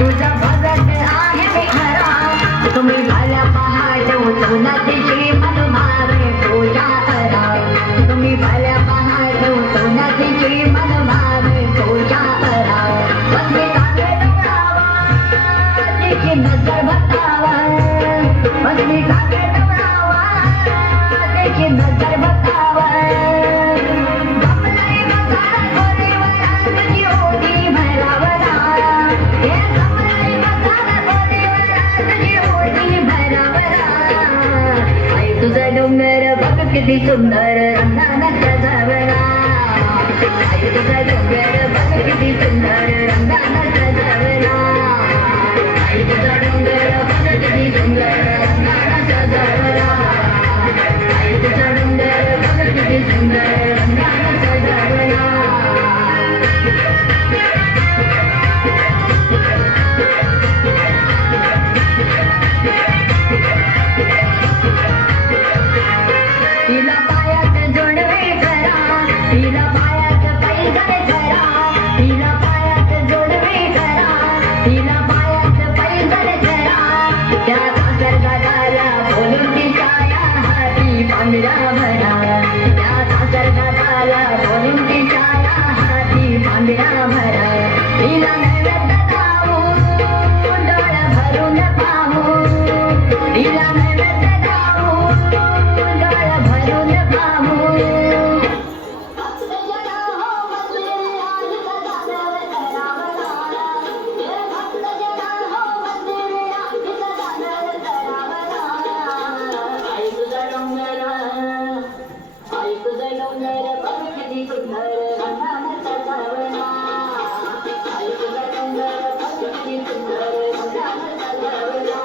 तुझा भगत आहे मी खरा तुम्ही भल्या पहाट उठून तिची मन भावे पूजा करा तुम्ही भल्या पहाट उठून तिची मन भावे पूजा करा बसली काके डोळावा तिची नजर बघावा बसली काके डोळावा तिची नजर बघावा तुझा डोंगर बघ किती सुंदर रंगानं सजवला आई तुझा डोंगर बघ किती सुंदर रंगानं सजवला आई तुझा डोंगर बघ किती सुंदर रंगानं सजवला आई तुझा डोंगर बघ किती सुंदर रंगानं सजवला तिला पायात जोडवे करा तिला पायात पैजण करा तिला पायात जोडवे करा तिला पायात पैजण करा त्या सासरगाला बोलून तिच्या हाती पांढरा भरा त्या सासरगाला बोलून तिच्या हाती पांढरा भरा तिला नैवेद्य दावून डोळा भरून पाहू तिला नैवेद्य दावून डोळा भरून पाहू आई तुझा डोंगर बघ किती सुंदर रंगानं सजवला आई तुझा डोंगर बघ किती सुंदर रंगानं सजवला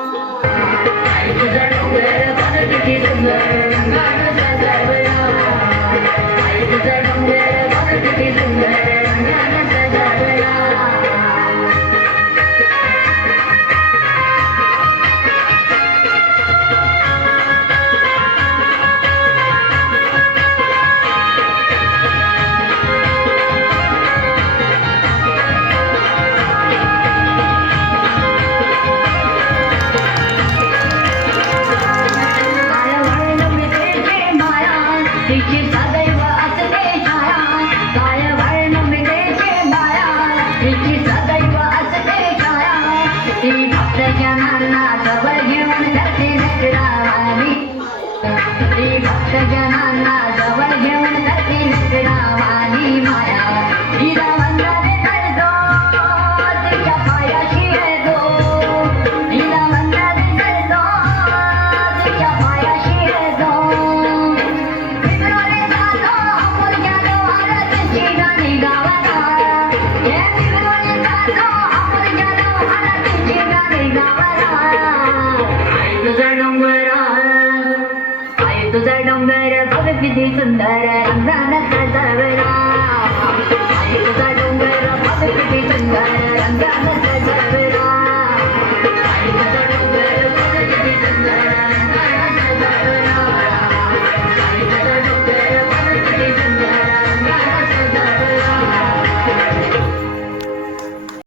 आई तुझा डोंगर बघ किती सुंदर रंगानं सजवला आई तुझा डोंगर बघ किती सुंदर रंगानं सजवला तिची सदैव असते छाया काय वर्ण मिळते माया तिची सदैव असते छाया ती भक्तजनांना जवळ घेऊन करते नकरावानी ती भक्तजनांना जवळ घेऊन करते नकरावानी माया तिला वंदने करतो तिच्या पायाशी येतो तिला वंदने करतो तिच्या पायाशी येतो तुझा डोंगर बघ किती सुंदर रंगानं